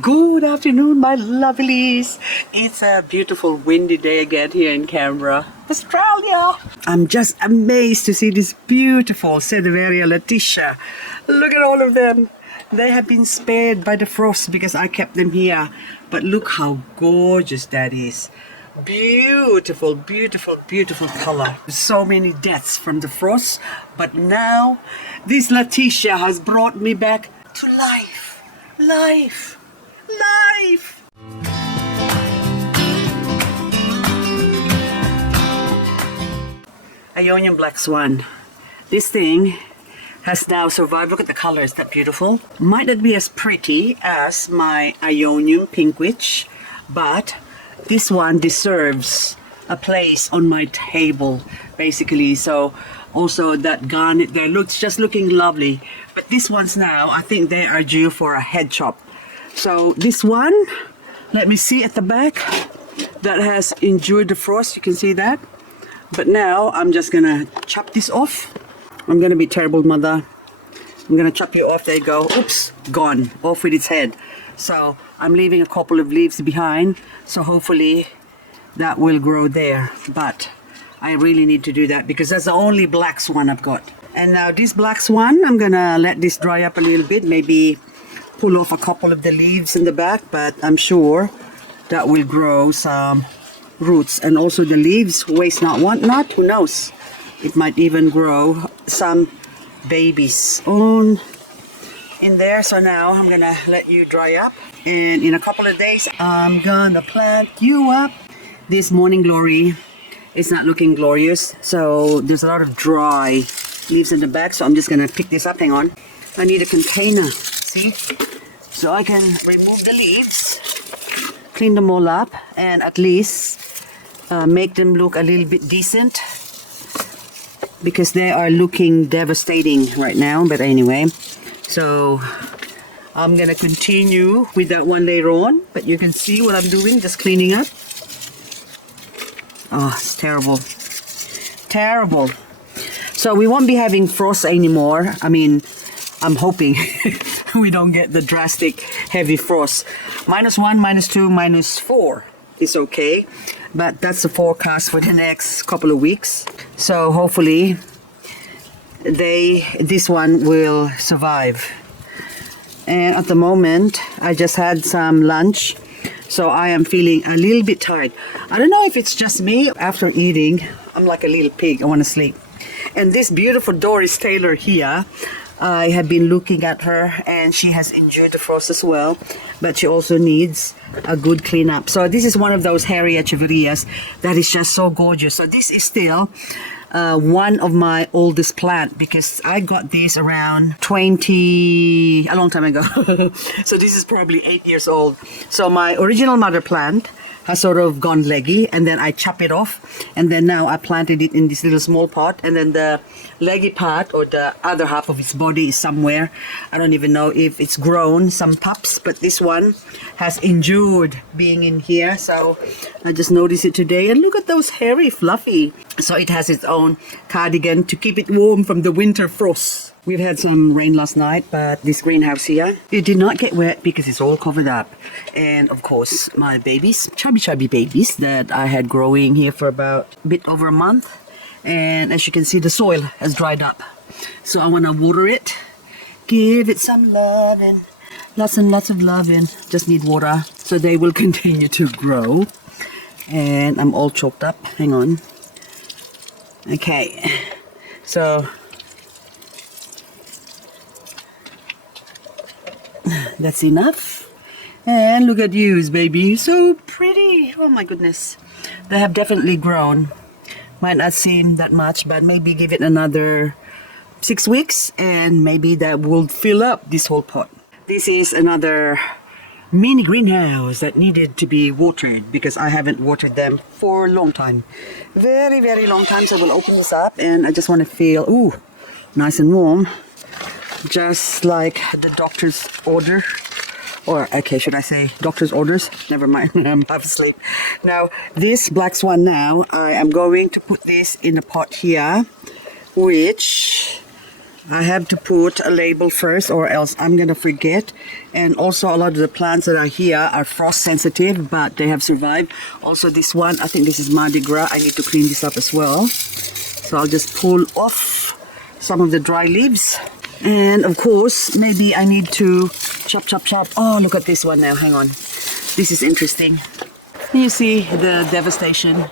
Good afternoon, my lovelies. It's a beautiful windy day again here in Canberra, Australia. I'm just amazed to see this beautiful Sagittaria Letitia. Look at all of them. They have been spared by the frost because I kept them here. But look how gorgeous that is. Beautiful, beautiful, beautiful color. So many deaths from the frost. But now this Letitia has brought me back to life. Life. Ionium Black Swan. This thing has now survived. Look at the color, is that beautiful? Might not be as pretty as my Ionium Pink Witch, but this one deserves a place on my table, basically. So also that garnet there looks just looking lovely. But this one's now, I think they are due for a head chop. So this one, let me see at the back, that has endured the frost, you can see that. But now I'm just gonna chop this off. I'm gonna be terrible mother. I'm gonna chop you off, there you go. Oops, gone, off with its head. So I'm leaving a couple of leaves behind, so hopefully that will grow there. But I really need to do that because that's the only black swan I've got. And now this black swan, I'm gonna let this dry up a little bit, maybe pull off a couple of the leaves in the back, but I'm sure that will grow some roots. And also the leaves, waste not, want not, who knows? It might even grow some babies on in there. So now I'm gonna let you dry up, and in a couple of days I'm gonna plant you up. This morning glory is not looking glorious, so there's a lot of dry leaves in the back, so I'm just gonna pick this up. Hang on, I need a container, see, so I can remove the leaves, clean them all up, and at least make them look a little bit decent, because they are looking devastating right now. But anyway, so I'm gonna continue with that one later on, but you can see what I'm doing, just cleaning up. Oh, it's terrible, terrible. So we won't be having frost anymore. I mean, I'm hoping we don't get the drastic heavy frost. -1, -2, -4 is okay, but that's the forecast for the next couple of weeks. So hopefully this one will survive. And at the moment I just had some lunch, so I am feeling a little bit tired. I don't know if it's just me. After eating, I'm like a little pig, I want to sleep. And this beautiful Doris Taylor here, I have been looking at her, and she has endured the frost as well, but she also needs a good cleanup. So this is one of those hairy echeverias that is just so gorgeous. So this is still one of my oldest plant, because I got this around a long time ago. So this is probably 8 years old. So my original mother plant has sort of gone leggy, and then I chop it off, and then now I planted it in this little small pot, and then the leggy part, or the other half of its body, is somewhere. I don't even know if it's grown some pups, but this one has endured being in here. So I just noticed it today, and look at those hairy fluffy. So it has its own cardigan to keep it warm from the winter frost. We've had some rain last night, but this greenhouse here, it did not get wet because it's all covered up. And of course, my babies, chubby babies that I had growing here for about a bit over a month. And as you can see, the soil has dried up. So I want to water it, give it some loving, lots and lots of loving. Just need water so they will continue to grow. And I'm all choked up. Hang on. Okay, so that's enough. And look at you, baby, so pretty. Oh my goodness, they have definitely grown. Might not seem that much, but maybe give it another 6 weeks, and maybe that will fill up this whole pot. This is another mini greenhouse that needed to be watered, because I haven't watered them for a long time, very long time. So we'll open this up, and I just want to feel, ooh, nice and warm, just like the doctor's order, or okay, should I say doctor's orders? Never mind, I'm half asleep. Now this black swan, now I am going to put this in a pot here, which I have to put a label first or else I'm gonna forget. And also a lot of the plants that are here are frost sensitive, but they have survived. Also this one, I think this is Mardi Gras. I need to clean this up as well. So I'll just pull off some of the dry leaves. And of course, maybe I need to chop. Oh, look at this one now, hang on. This is interesting. You see the devastation.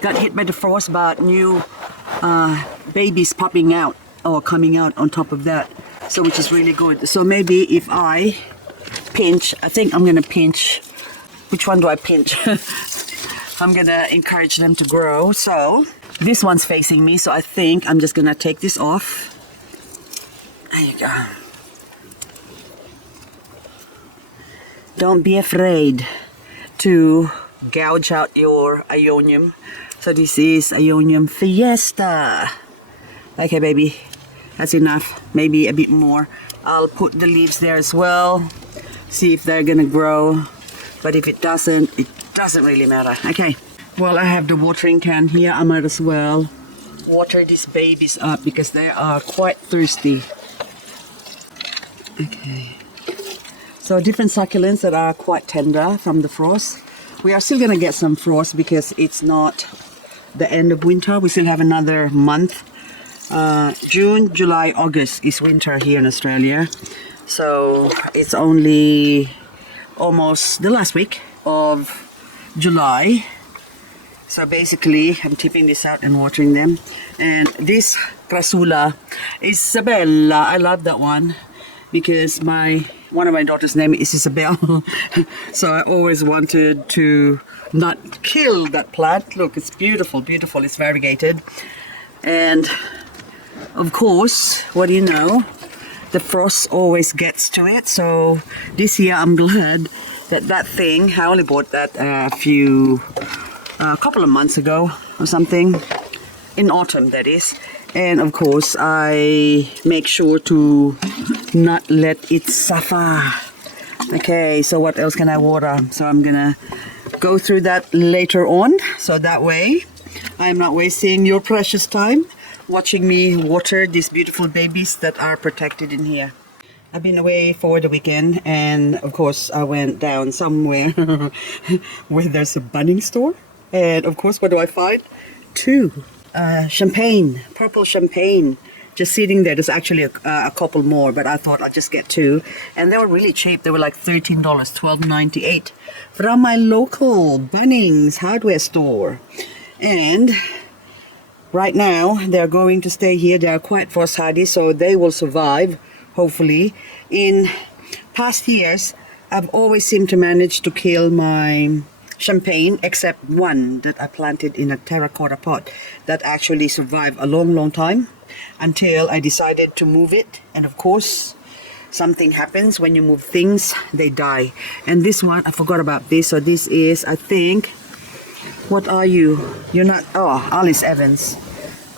Got hit by the frost, but new babies popping out or coming out on top of that. So which is really good. So maybe if I pinch, I think I'm gonna pinch. Which one do I pinch? I'm gonna encourage them to grow. So this one's facing me, so I think I'm just gonna take this off. There you go. Don't be afraid to gouge out your Ionium. So this is Ionium Fiesta. Okay, baby, that's enough. Maybe a bit more. I'll put the leaves there as well. See if they're gonna grow. But if it doesn't really matter. Okay. Well, I have the watering can here. I might as well water these babies up because they are quite thirsty. Okay. So different succulents that are quite tender from the frost. We are still gonna get some frost because it's not the end of winter. We still have another month. June, July, August is winter here in Australia. So it's only almost the last week of July. So basically, I'm tipping this out and watering them. And this Crassula is Sabella. I love that one because one of my daughter's name is Isabel. So I always wanted to not kill that plant. Look, it's beautiful. It's variegated. And of course, what do you know? The frost always gets to it. So this year, I'm glad that thing, I only bought that a couple of months ago or something, in autumn that is. And of course I make sure to not let it suffer. Okay, so what else can I water? So I'm gonna go through that later on, so that way I'm not wasting your precious time watching me water these beautiful babies that are protected in here. I've been away for the weekend, and of course I went down somewhere where there's a bunning store. And of course, what do I find? Two champagne, purple champagne, just sitting there. There's actually a couple more, but I thought I'll just get two. And they were really cheap. They were like $13, $12.98 from my local Bunnings hardware store. And right now, they're going to stay here. They are quite frost hardy, so they will survive, hopefully. In past years, I've always seemed to manage to kill my champagne, except one that I planted in a terracotta pot that actually survived a long time until I decided to move it. And of course, something happens when you move things, they die. And this one, I forgot about this. So this is, I think, what are you? You're not, oh, Alice Evans.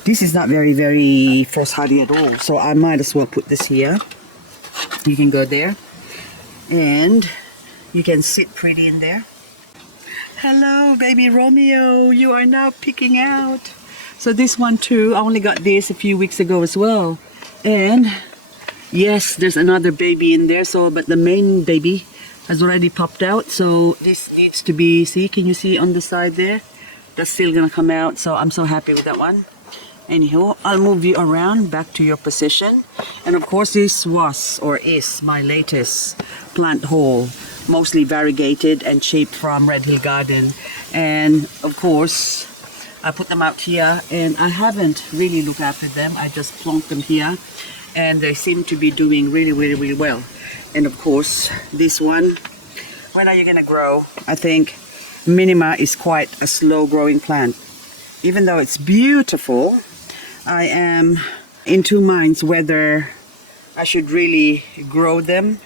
This is not very frost hardy at all. So I might as well put this here. You can go there. And you can sit pretty in there. Hello, baby Romeo. You are now picking out. So this one too, I only got this a few weeks ago as well. And yes, there's another baby in there. So, but the main baby has already popped out. So this needs to be, see, can you see on the side there? That's still gonna come out. So I'm so happy with that one. Anyhow, I'll move you around back to your position. And of course, this was or is my latest plant haul. Mostly variegated and cheap from Red Hill Garden. And of course, I put them out here and I haven't really looked after them. I just plonked them here and they seem to be doing really well. And of course, this one, when are you gonna grow? I think Minima is quite a slow growing plant. Even though it's beautiful, I am in two minds whether I should really grow them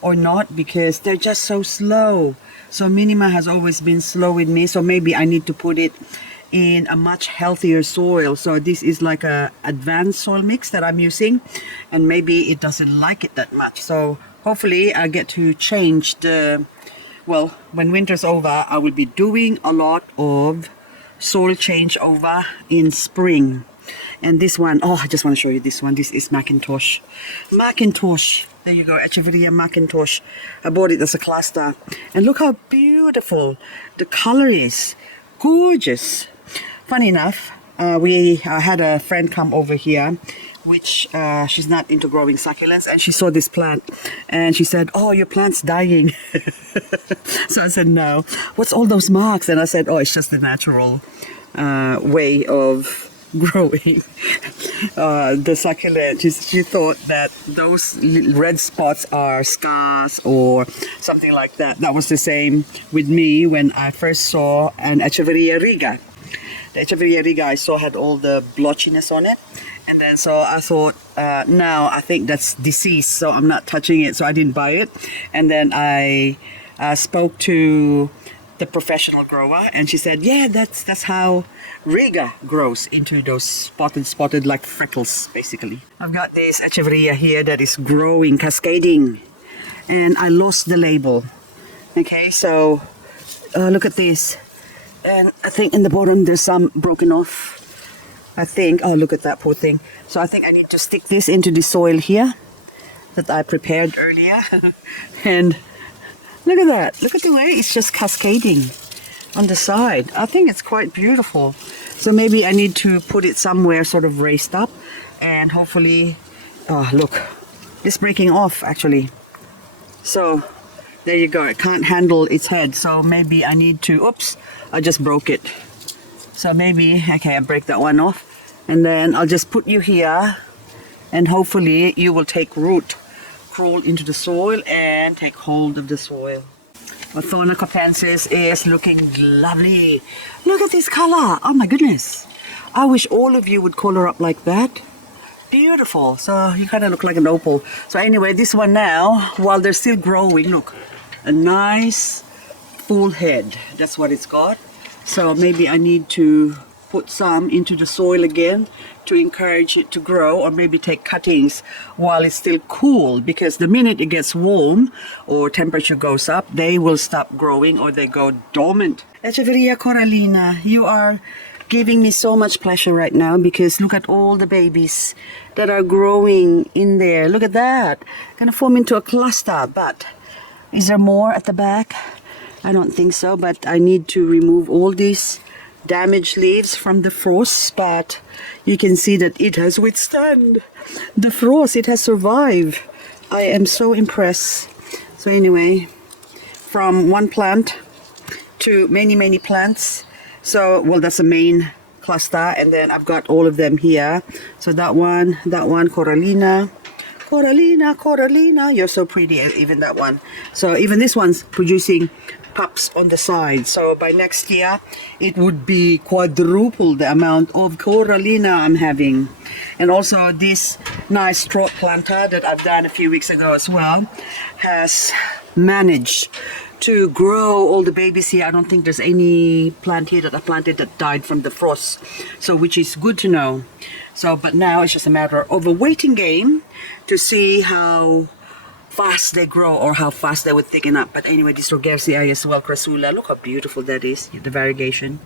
or not, because they're just so slow. So Minima has always been slow with me, so maybe I need to put it in a much healthier soil. So this is like a advanced soil mix that I'm using, and maybe it doesn't like it that much. So hopefully I get to change the, well, when winter's over, I will be doing a lot of soil change over in spring. And this one, oh, I just want to show you this one. This is Macintosh. Macintosh. There you go, Achillea Macintosh. I bought it as a cluster. And look how beautiful the color is. Gorgeous. Funny enough, we had a friend come over here, which she's not into growing succulents, and she saw this plant and she said, oh, your plant's dying. So I said, no. What's all those marks? And I said, oh, it's just the natural way of growing the succulent. She thought that those red spots are scars or something like that. That was the same with me when I first saw an Achillea riga. The Achillea riga I saw had all the blotchiness on it. And then so I thought, now I think that's disease, so I'm not touching it, so I didn't buy it. And then I spoke to the professional grower, and she said, yeah, that's how Riga grows into those spotted like freckles, basically. I've got this Achillea here that is growing, cascading, and I lost the label. Okay, so look at this. And I think in the bottom there's some broken off. I think, oh, look at that poor thing. So I think I need to stick this into the soil here that I prepared earlier. And look at that. Look at the way it's just cascading on the side. I think it's quite beautiful. So maybe I need to put it somewhere sort of raised up. And hopefully, oh, look, it's breaking off actually. So there you go. It can't handle its head. So maybe I need to, oops, I just broke it. So maybe, okay, I break that one off. And then I'll just put you here. And hopefully you will take root, crawl into the soil and take hold of the soil. Well, Thorn Capensis is looking lovely. Look at this color. Oh my goodness. I wish all of you would color up like that. Beautiful. So you kind of look like an opal. So anyway, this one now, while they're still growing, look, a nice full head. That's what it's got. So maybe I need to put some into the soil again to encourage it to grow, or maybe take cuttings while it's still cool, because the minute it gets warm or temperature goes up, they will stop growing or they go dormant. Echeveria Coralina, you are giving me so much pleasure right now, because look at all the babies that are growing in there. Look at that. Gonna form into a cluster, but is there more at the back? I don't think so, but I need to remove all these damaged leaves from the frost, but you can see that it has withstood the frost. It has survived. I am so impressed. So anyway, from one plant to many plants. So, well, that's a main cluster, and then I've got all of them here. So that one, Coralina. Coralina, you're so pretty, even that one. So even this one's producing pups on the side. So by next year, it would be quadruple the amount of Coralina I'm having. And also this nice throat planter that I've done a few weeks ago as well has managed to grow all the babies here. I don't think there's any plant here that I planted that died from the frost. So which is good to know. So, but now it's just a matter of a waiting game to see how fast they grow or how fast they would thicken up. But anyway, this Rogersia as well, Crassula, look how beautiful that is, the variegation.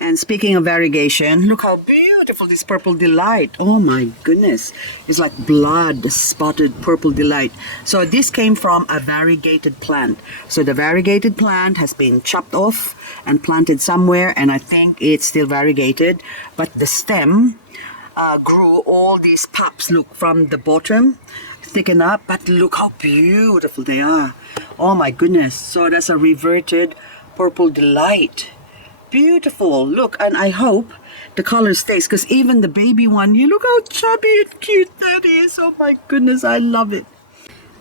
And speaking of variegation, look how beautiful this Purple Delight. Oh my goodness, it's like blood spotted Purple Delight. So this came from a variegated plant. So the variegated plant has been chopped off and planted somewhere, and I think it's still variegated, but the stem grew all these pups, look, from the bottom, thicken up, but look how beautiful they are. Oh my goodness. So that's a reverted Purple Delight. Beautiful. Look, and I hope the color stays, because even the baby one, you look how chubby and cute that is. Oh my goodness, I love it.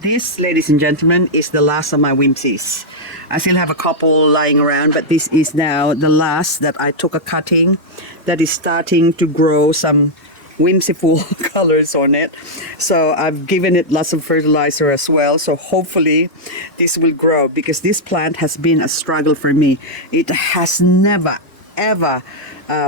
This, ladies and gentlemen, is the last of my Whimsies. I still have a couple lying around, but this is now the last that I took a cutting that is starting to grow some whimsical colors on it. So I've given it lots of fertilizer as well. So hopefully this will grow, because this plant has been a struggle for me. It has never ever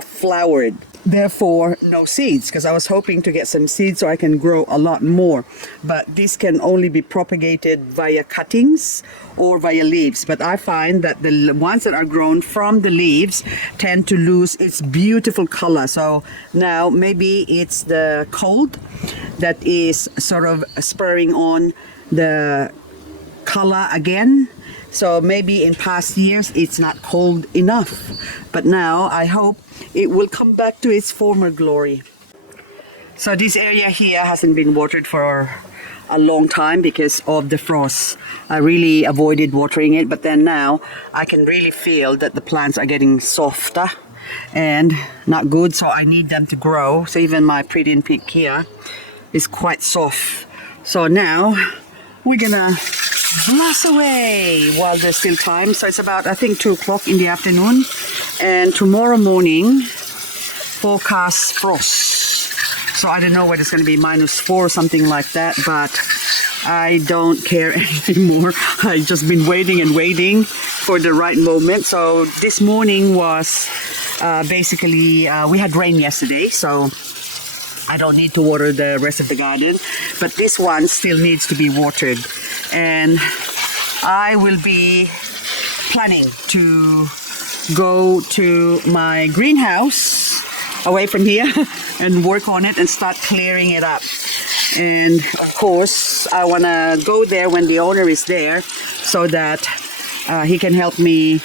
flowered. Therefore, no seeds, because I was hoping to get some seeds so I can grow a lot more. But this can only be propagated via cuttings or via leaves. But I find that the ones that are grown from the leaves tend to lose its beautiful color. So now maybe it's the cold that is sort of spurring on the color again. So maybe in past years it's not cold enough, but now I hope it will come back to its former glory. So this area here hasn't been watered for a long time because of the frost. I really avoided watering it, but then now I can really feel that the plants are getting softer and not good, so I need them to grow. So even my pretty and pink here is quite soft. So now we're gonna blast away while there's still time. So it's about, I think, 2 o'clock in the afternoon, and tomorrow morning forecast frost. So I don't know whether it's going to be -4 or something like that, but I don't care anymore. I've just been waiting and waiting for the right moment. So this morning was basically, we had rain yesterday, so I don't need to water the rest of the garden, but this one still needs to be watered. And I will be planning to go to my greenhouse away from here and work on it and start clearing it up. And of course I want to go there when the owner is there so that he can help me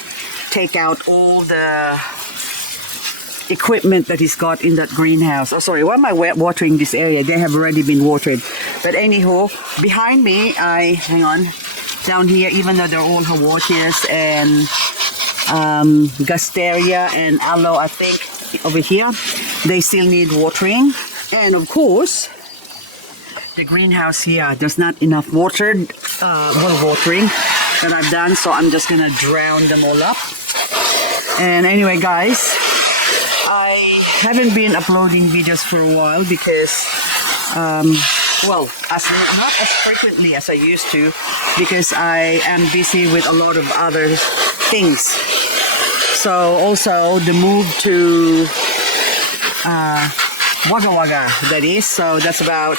take out all the equipment that he's got in that greenhouse. Oh sorry, why am I watering this area? They have already been watered. But anyhow, behind me, hang on, down here, even though they're all Hawatias and Gasteria and Aloe, I think over here, they still need watering. And of course, the greenhouse here, there's not enough watering that I've done, so I'm just gonna drown them all up. And anyway guys, I haven't been uploading videos for a while because well, not as frequently as I used to, because I am busy with a lot of other things. So also the move to Wagga Wagga, that is, so that's about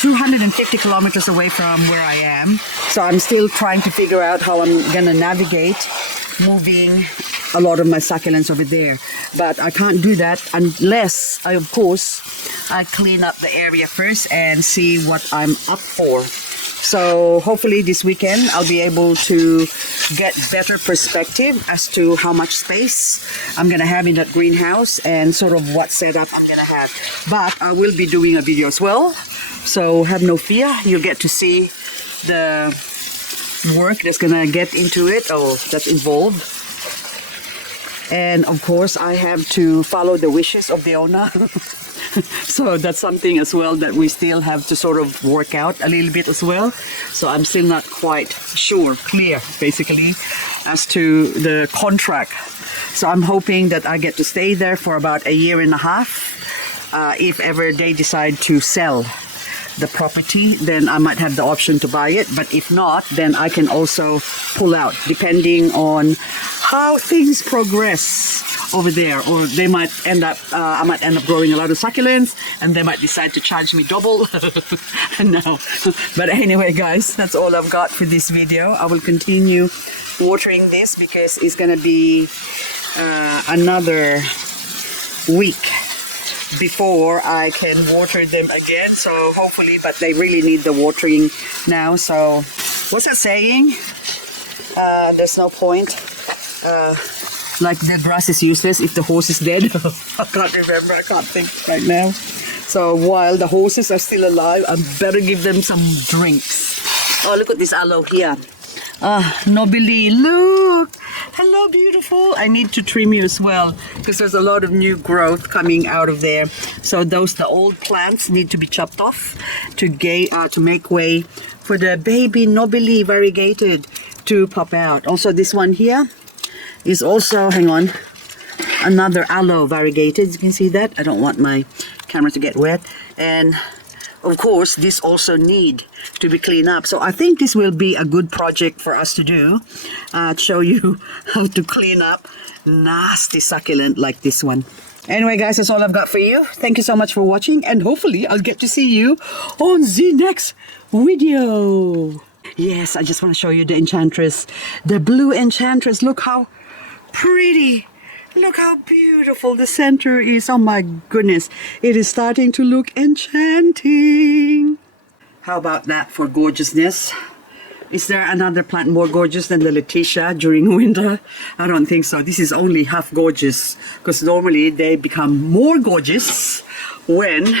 250 kilometers away from where I am. So I'm still trying to figure out how I'm gonna navigate moving a lot of my succulents over there. But I can't do that unless I, of course, I clean up the area first and see what I'm up for. So hopefully this weekend I'll be able to get better perspective as to how much space I'm gonna have in that greenhouse and sort of what setup I'm gonna have. But I will be doing a video as well, so have no fear. You'll get to see the work that's gonna get into it, or that's involved. And of course I have to follow the wishes of the owner. So that's something as well that we still have to sort of work out a little bit as well. So I'm still not quite clear basically as to the contract. So I'm hoping that I get to stay there for about 1.5 years. If ever they decide to sell the property, then I might have the option to buy it. But if not, then I can also pull out depending on how things progress over there, or they might end up, I might end up growing a lot of succulents and they might decide to charge me double. No, but anyway guys, that's all I've got for this video. I will continue watering this because it's gonna be another week before I can water them again, so hopefully, but they really need the watering now. So what's that saying? There's no point, like the grass is useless if the horse is dead. I can't remember, I can't think right now. So while the horses are still alive, I better give them some drinks. Oh, look at this aloe here. Nobili, look! Hello, beautiful. I need to trim you as well because there's a lot of new growth coming out of there. So the old plants need to be chopped off to make way for the baby Nobili variegated to pop out. Also, this one here is also, hang on, another aloe variegated. You can see that. I don't want my camera to get wet. And of course, this also need to be cleaned up. So I think this will be a good project for us to do. Show you how to clean up nasty succulent like this one. Anyway, guys, that's all I've got for you. Thank you so much for watching, and hopefully I'll get to see you on the next video. Yes, I just want to show you the Enchantress, the blue Enchantress. Look how pretty. Look how beautiful the center is. Oh my goodness. It is starting to look enchanting. How about that for gorgeousness? Is there another plant more gorgeous than the Letitia during winter? I don't think so. This is only half gorgeous, because normally they become more gorgeous when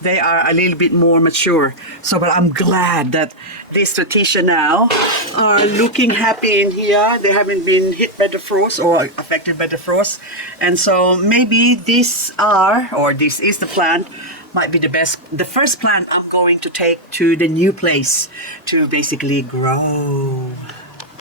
they are a little bit more mature. So, but I'm glad that these Letitia now are looking happy in here. They haven't been hit by the frost or affected by the frost. And so maybe these are, or this is the plant, might be the first plant I'm going to take to the new place to basically grow.